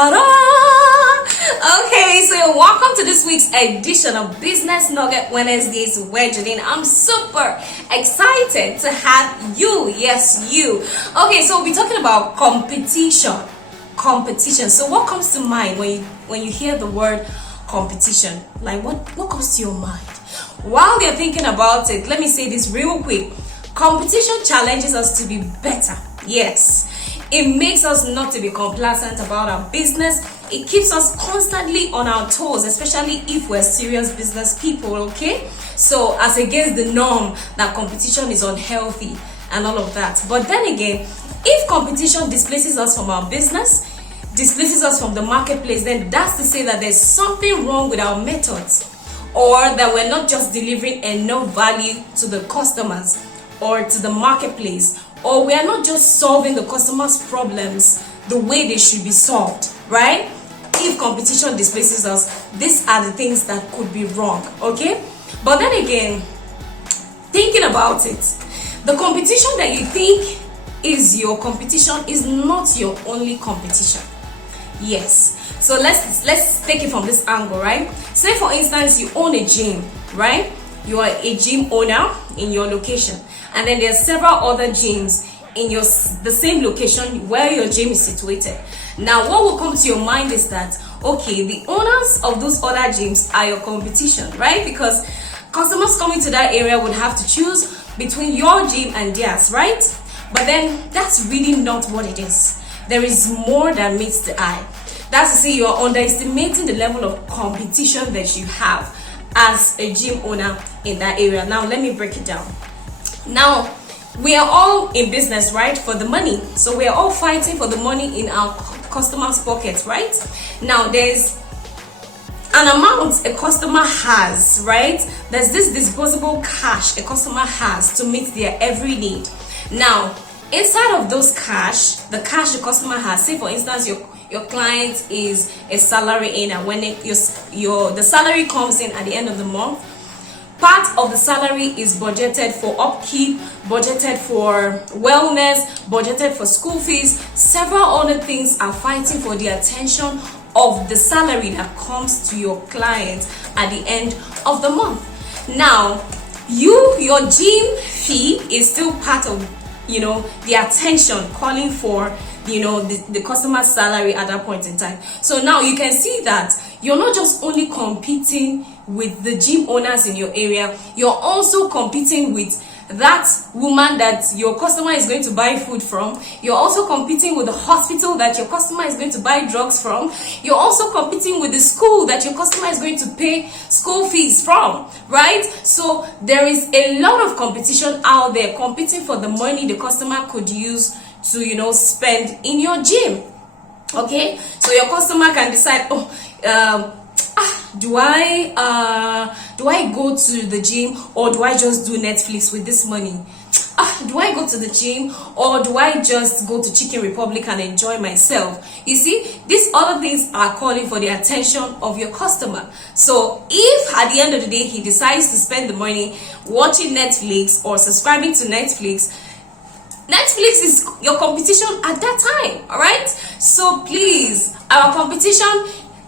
Okay, so welcome to this week's edition of Business Nugget Wednesdays with Janine. I'm super excited to have you. Yes, you. Okay, so we'll be talking about competition. Competition. So what comes to mind when you hear the word competition? Like what comes to your mind? While you're thinking about it, let me say this real quick. Competition challenges us to be better. Yes. It makes us not to be complacent about our business. It keeps us constantly on our toes, especially if we're serious business people, okay? So as against the norm that competition is unhealthy and all of that. But then again, if competition displaces us from our business, displaces us from the marketplace, then that's to say that there's something wrong with our methods, or that we're not just delivering enough value to the customers or to the marketplace, or we are not just solving the customers' problems the way they should be solved, right? If competition displaces us, these are the things that could be wrong, okay? But then again, thinking about it, the competition that you think is your competition is not your only competition. Yes. So let's take it from this angle, right? Say for instance, you own a gym, right? You are a gym owner in your location, and then there are several other gyms in the same location where your gym is situated. Now what will come to your mind is that, okay, the owners of those other gyms are your competition, right? Because customers coming to that area would have to choose between your gym and theirs, right? But then that's really not what it is. There is more that meets the eye. That's to say, you are underestimating the level of competition that you have as a gym owner in that area. Now let me break it down. Now we are all in business, right, for the money. So we are all fighting for the money in our customers' pockets, right? Now there's an amount a customer has, right? There's this disposable cash a customer has to meet their every need. Now inside of those cash, the cash the customer has, say for instance your client is a salary earner. When the salary comes in at the end of the month, part of the salary is budgeted for upkeep, budgeted for wellness, budgeted for school fees. Several other things are fighting for the attention of the salary that comes to your client at the end of the month. Now your gym fee is still part of the attention calling for the customer's salary at that point in time. So now you can see that you're not just only competing with the gym owners in your area, you're also competing with that woman that your customer is going to buy food from. You're also competing with the hospital that your customer is going to buy drugs from. You're also competing with the school that your customer is going to pay school fees from, right? So there is a lot of competition out there competing for the money the customer could use to spend in your gym. Okay, so your customer can decide, do I go to the gym, or do I just do Netflix with this money? Do I go to the gym, or do I just go to Chicken Republic and enjoy myself? You see, these other things are calling for the attention of your customer. So if at the end of the day he decides to spend the money watching Netflix or subscribing to Netflix is your competition at that time. All right, so please, our competition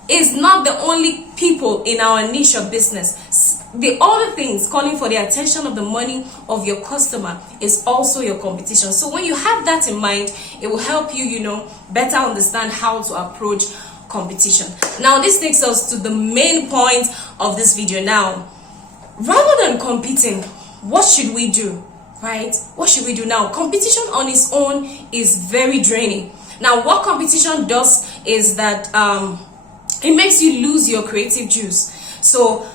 is not the only people in our niche of business. The other things calling for the attention of the money of your customer is also your competition. So when you have that in mind, it will help you better understand how to approach competition. Now this takes us to the main point of this video. Now, rather than competing, what should we do? Right? What should we do now? Competition on its own is very draining. Now what competition does is that it makes you lose your creative juice. So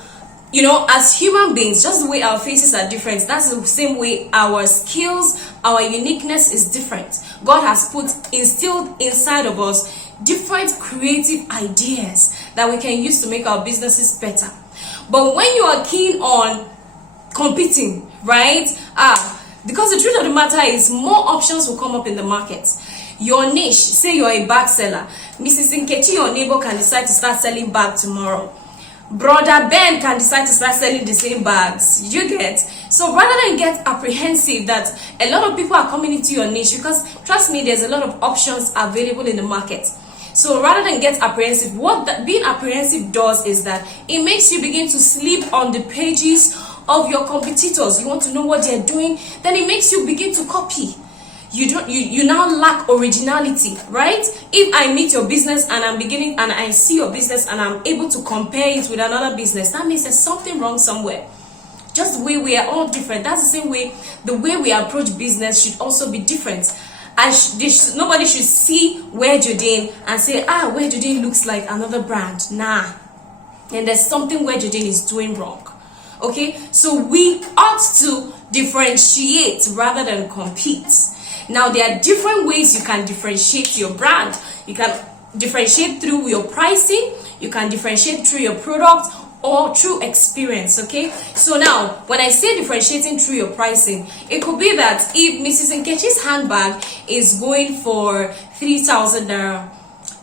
as human beings, just the way our faces are different, that's the same way our skills, our uniqueness is different. God has instilled inside of us different creative ideas that we can use to make our businesses better. But when you are keen on competing, right, because the truth of the matter is more options will come up in the market. Your niche, say you're a bag seller, Mrs. Nkechi, your neighbor, can decide to start selling bags tomorrow. Brother Ben can decide to start selling the same bags. You get? So rather than get apprehensive that a lot of people are coming into your niche, because trust me, there's a lot of options available in the market. So rather than get apprehensive, what that being apprehensive does is that it makes you begin to sleep on the pages of your competitors. You want to know what they're doing, then it makes you begin to copy. You now lack originality, right? If I meet your business and I see your business and I'm able to compare it with another business, that means there's something wrong somewhere. Just the way we are all different, that's the same way the way we approach business should also be different. Nobody should see Where Jodine and say, Where Jodine looks like another brand. Nah. And there's something Where Jodine is doing wrong. Okay? So we ought to differentiate rather than compete. Now, there are different ways you can differentiate your brand. You can differentiate through your pricing. You can differentiate through your product or through experience. Okay, so now when I say differentiating through your pricing, it could be that if Mrs. Nkechi's handbag is going for 3,000 naira,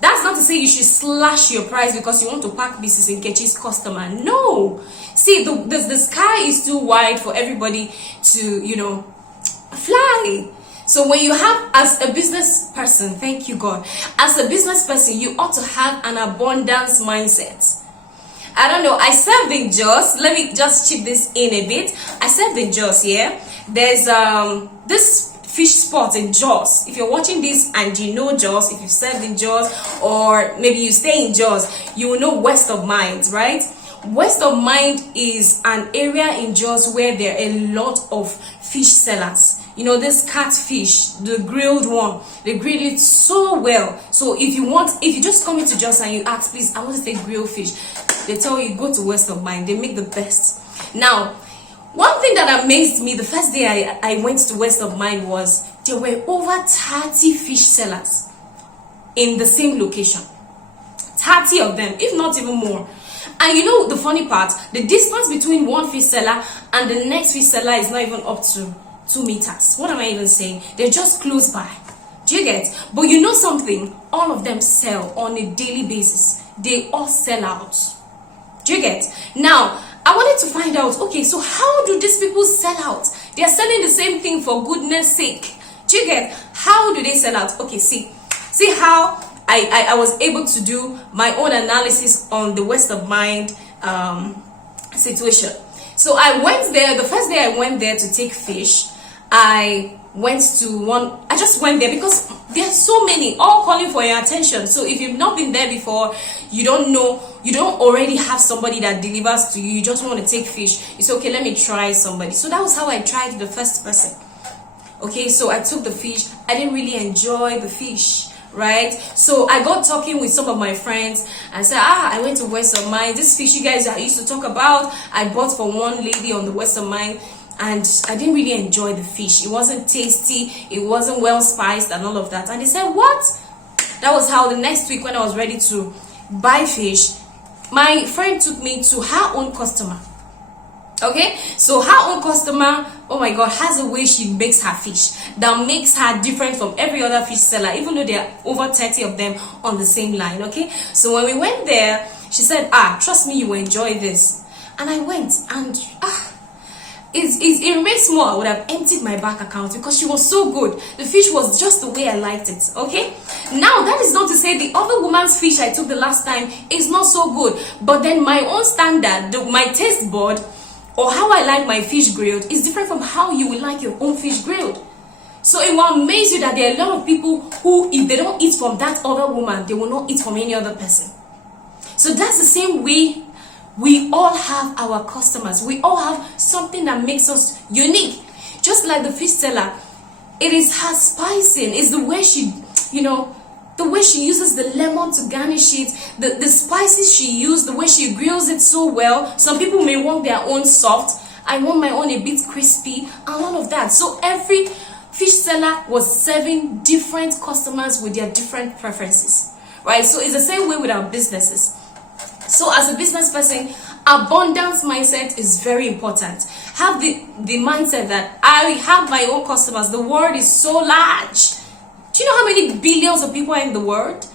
that's not to say you should slash your price because you want to pack Mrs. Nkechi's customer. No, see, the sky is too wide for everybody to fly. So when you have, as a business person, thank you God, as a business person, you ought to have an abundance mindset. I don't know, I served in Jos. Let me just chip this in a bit. I served in Jos, yeah. There's this fish spot in Jos. If you're watching this and you know Jos, if you served in Jos, or maybe you stay in Jos, you will know West of Mind, right? West of Mind is an area in Jos where there are a lot of fish sellers. This catfish, the grilled one, they grill it so well. So if you just come into Jos and you ask, please, I want to take grilled fish, they tell you, go to West of Mind. They make the best. Now, one thing that amazed me the first day I went to West of Mind was there were over 30 fish sellers in the same location. 30 of them, if not even more. And the funny part, the distance between one fish seller and the next fish seller is not even up to 2 meters. What am I even saying? They're just close by. Do you get? But something? All of them sell on a daily basis. They all sell out. Do you get? Now, I wanted to find out, okay, so how do these people sell out? They are selling the same thing for goodness sake. Do you get? How do they sell out? Okay, see how I was able to do my own analysis on the West of Mind situation. So I went there, the first day I went there to take fish, I just went there because there are so many all calling for your attention. So if you've not been there before, you don't know, you don't already have somebody that delivers to you, you just want to take fish, you say, okay, let me try somebody. So that was how I tried the first person. Okay, so I took the fish. I didn't really enjoy the fish, right? So I got talking with some of my friends and said, I went to West of Mind. This fish you guys used to talk about, I bought for one lady on the West of Mind, and I didn't really enjoy the fish. It wasn't tasty, it wasn't well spiced and all of that. And they said, what? That was how the next week when I was ready to buy fish, my friend took me to her own customer. Okay, so her own customer, oh my God, has a way she makes her fish that makes her different from every other fish seller, even though there are over 30 of them on the same line. Okay, so when we went there, she said, trust me, you will enjoy this. And I went, and it remained small. I would have emptied my bank account because she was so good. The fish was just the way I liked it. Okay, now that is not to say the other woman's fish I took the last time is not so good, but then my own standard, my taste bud, or how I like my fish grilled is different from how you will like your own fish grilled. So it will amaze you that there are a lot of people who, if they don't eat from that other woman, they will not eat from any other person. So that's the same way we all have our customers. We all have something that makes us unique. Just like the fish seller, it is her spicing, it's the way she, the way she uses the lemon to garnish it, the spices she used, the way she grills it so well. Some people may want their own soft. I want my own a bit crispy and all of that. So every fish seller was serving different customers with their different preferences, right? So it's the same way with our businesses. So as a business person, abundance mindset is very important. Have the mindset that I have my own customers. The world is so large. Do you know how many billions of people are in the world?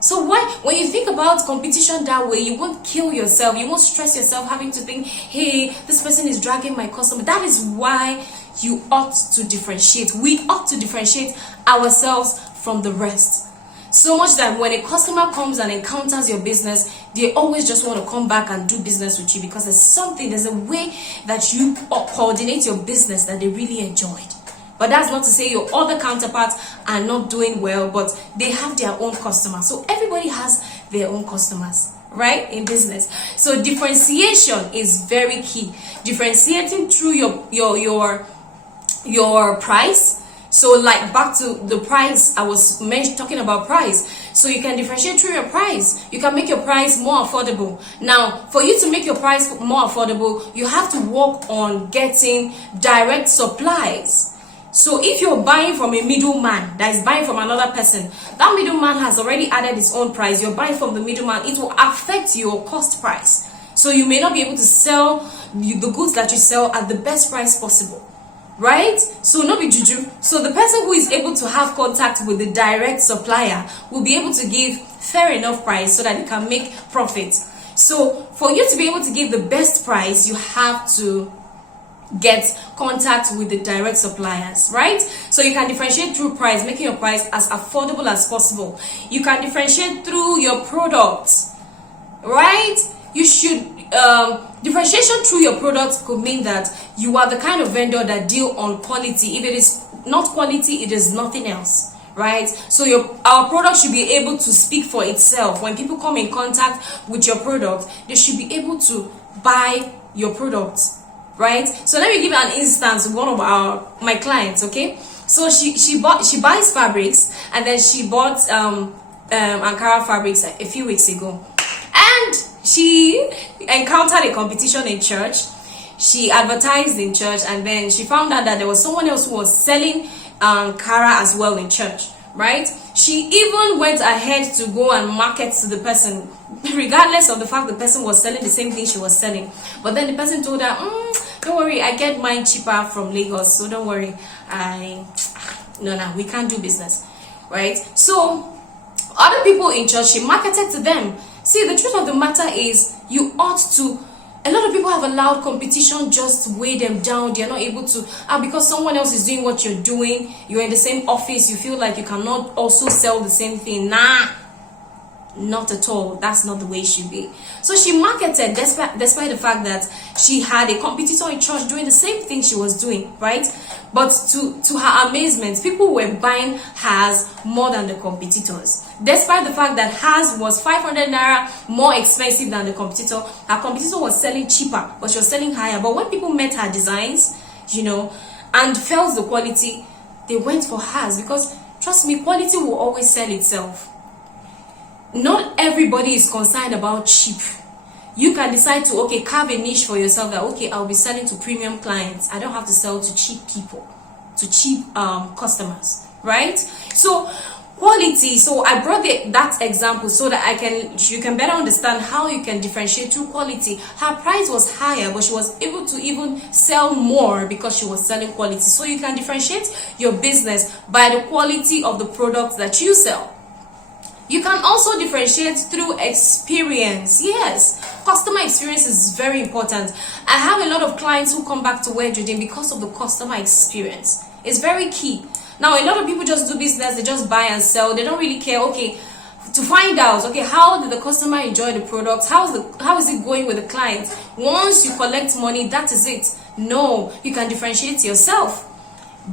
So when you think about competition that way, you won't kill yourself. You won't stress yourself having to think, hey, this person is dragging my customer. That is why you ought to differentiate. We ought to differentiate ourselves from the rest. So much that when a customer comes and encounters your business, they always just want to come back and do business with you, because there's a way that you coordinate your business that they really enjoyed. But that's not to say your other counterparts are not doing well, but they have their own customers. So everybody has their own customers, right, in business. So differentiation is very key. Differentiating through your price. So like back to the price, I was talking about price. So you can differentiate through your price. You can make your price more affordable. Now, for you to make your price more affordable, you have to work on getting direct supplies. So if you're buying from a middleman that is buying from another person, that middleman has already added his own price. You're buying from the middleman, it will affect your cost price. So you may not be able to sell the goods that you sell at the best price possible, right? So not be juju. So the person who is able to have contact with the direct supplier will be able to give fair enough price so that it can make profit. So for you to be able to give the best price, you have to get contact with the direct suppliers, right? So you can differentiate through price, making your price as affordable as possible. You can differentiate through your products, right? You should differentiation through your products could mean that you are the kind of vendor that deal on quality. If it is not quality, it is nothing else, right? So our product should be able to speak for itself. When people come in contact with your product, they should be able to buy your product, right? So let me give you an instance of one of my clients. Okay, so she buys fabrics, and then she bought Ankara fabrics a few weeks ago, and she encountered a competition in church. She advertised in church, and then she found out that there was someone else who was selling Ankara as well in church, right? She even went ahead to go and market to the person, regardless of the fact the person was selling the same thing she was selling. But then the person told her, don't worry, I get mine cheaper from Lagos, so don't worry, no, we can't do business, right? So other people in church, she marketed to them. See, the truth of the matter is, you ought to, a lot of people have allowed competition just weigh them down. They're not able to, because someone else is doing what you're doing, you're in the same office, you feel like you cannot also sell the same thing. Nah, not at all. That's not the way it should be. So she marketed despite the fact that she had a competitor in church doing the same thing she was doing, right? But to her amazement, people were buying hers more than the competitors. Despite the fact that hers was 500 naira more expensive than the competitor, her competitor was selling cheaper, but she was selling higher. But when people met her designs, and felt the quality, they went for hers, because trust me, quality will always sell itself. Not everybody is concerned about cheap. You can decide to carve a niche for yourself that I'll be selling to premium clients. I don't have to sell to cheap people, to cheap customers, right? So quality. So I brought that example so that you can better understand how you can differentiate through quality. Her price was higher, but she was able to even sell more because she was selling quality. So you can differentiate your business by the quality of the products that you sell. You can also differentiate through experience. Yes, customer experience is very important. I have a lot of clients who come back to Wedgedin because of the customer experience. It's very key. Now, a lot of people just do business, they just buy and sell. They don't really care, to find out, how did the customer enjoy the product? How is it going with the client? Once you collect money, that is it. No, you can differentiate yourself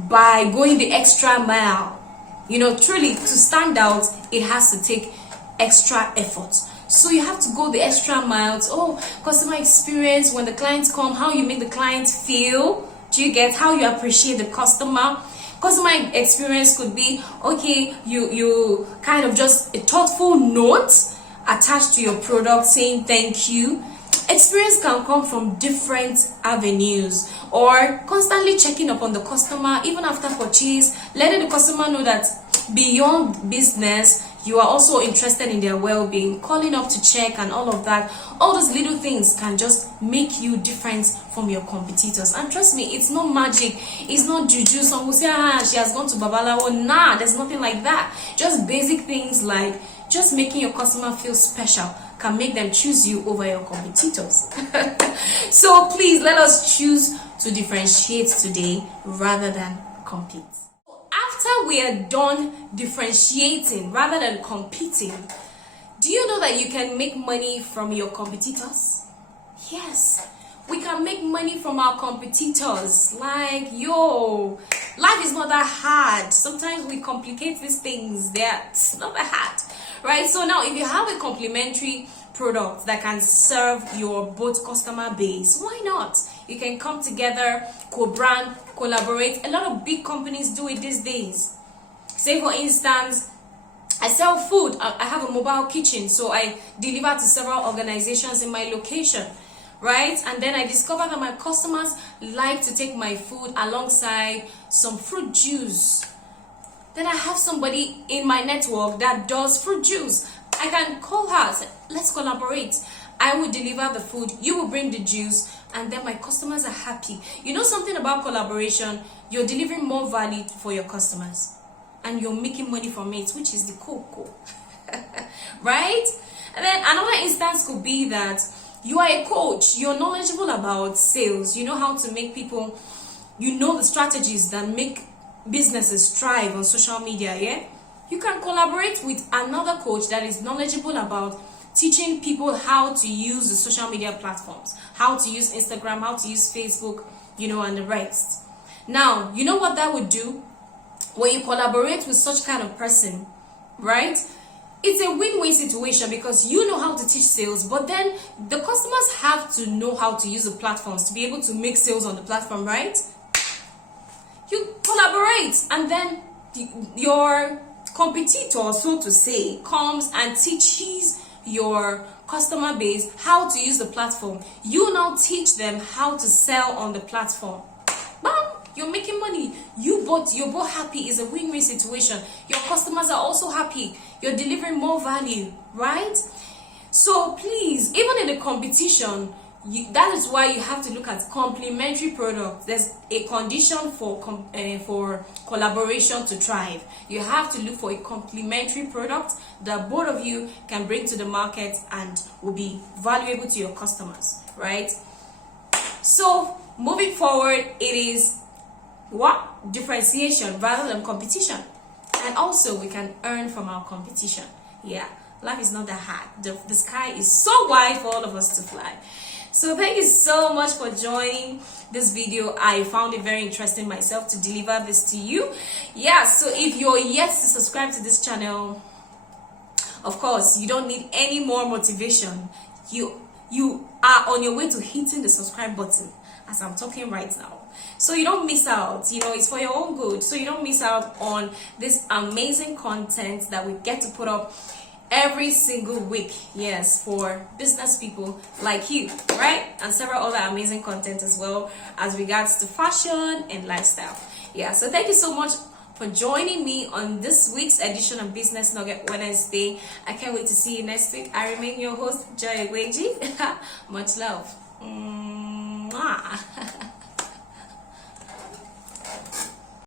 by going the extra mile. Truly, to stand out, it has to take extra effort. So you have to go the extra miles. Customer experience, when the clients come, how you make the client feel. Do you get how you appreciate the customer? Customer experience could be, you kind of just a thoughtful note attached to your product saying thank you. Experience can come from different avenues, or constantly checking up on the customer even after purchase, letting the customer know that beyond business, you are also interested in their well-being, calling up to check and all of that. All those little things can just make you different from your competitors. And trust me, it's not magic, it's not juju. Some will say, she has gone to Babalawo. Nah, there's nothing like that. Just basic things like just making your customer feel special can make them choose you over your competitors. So please, let us choose to differentiate today rather than compete. after we are done differentiating rather than competing, do you know that you can make money from your competitors? Yes, we can make money from our competitors. Like, yo, life is not that hard. Sometimes we complicate these things. It's not that hard, right? So now, if you have a complementary product that can serve your both customer base, why not? You can come together, co-brand, collaborate. A lot of big companies do it these days. Say, for instance, I sell food. I have a mobile kitchen, so I deliver to several organizations in my location, right? And then I discover that my customers like to take my food alongside some fruit juice. Then I have somebody in my network that does fruit juice. I can call her, say, let's collaborate. I will deliver the food, you will bring the juice, and then my customers are happy. You know something about collaboration? You're delivering more value for your customers, and you're making money from it, which is the cool. Right? And then another instance could be that you are a coach, you're knowledgeable about sales, you know how to make people, you know the strategies that make businesses thrive on social media, yeah? You can collaborate with another coach that is knowledgeable about teaching people how to use the social media platforms, how to use Instagram, how to use Facebook, and the rest. Now, you know what that would do? When you collaborate with such kind of person, right? It's a win-win situation because you know how to teach sales, but then the customers have to know how to use the platforms to be able to make sales on the platform, right? You collaborate, and then your competitor, so to say, comes and teaches your customer base how to use the platform. You now teach them how to sell on the platform. Bam! You're making money. You're both happy. It's a win-win situation. Your customers are also happy. You're delivering more value, right? So please, even in the competition, that is why you have to look at complementary products. There's a condition for collaboration to thrive. You have to look for a complementary product that both of you can bring to the market and will be valuable to your customers, right? So moving forward, it is what? Differentiation rather than competition. And also we can earn from our competition. Yeah, life is not that hard. The sky is so wide for all of us to fly. So thank you so much for joining this video. I found it very interesting myself to deliver this to you. Yeah, so if you're yet to subscribe to this channel, of course, you don't need any more motivation. You are on your way to hitting the subscribe button as I'm talking right now. So you don't miss out, it's for your own good. So you don't miss out on this amazing content that we get to put up every single week, yes, for business people like you, right? And several other amazing content as well as regards to fashion and lifestyle. Yeah, so thank you so much for joining me on this week's edition of Business Nugget Wednesday. I can't wait to see you next week. I remain your host, Joy Egweji. Much love. Mwah.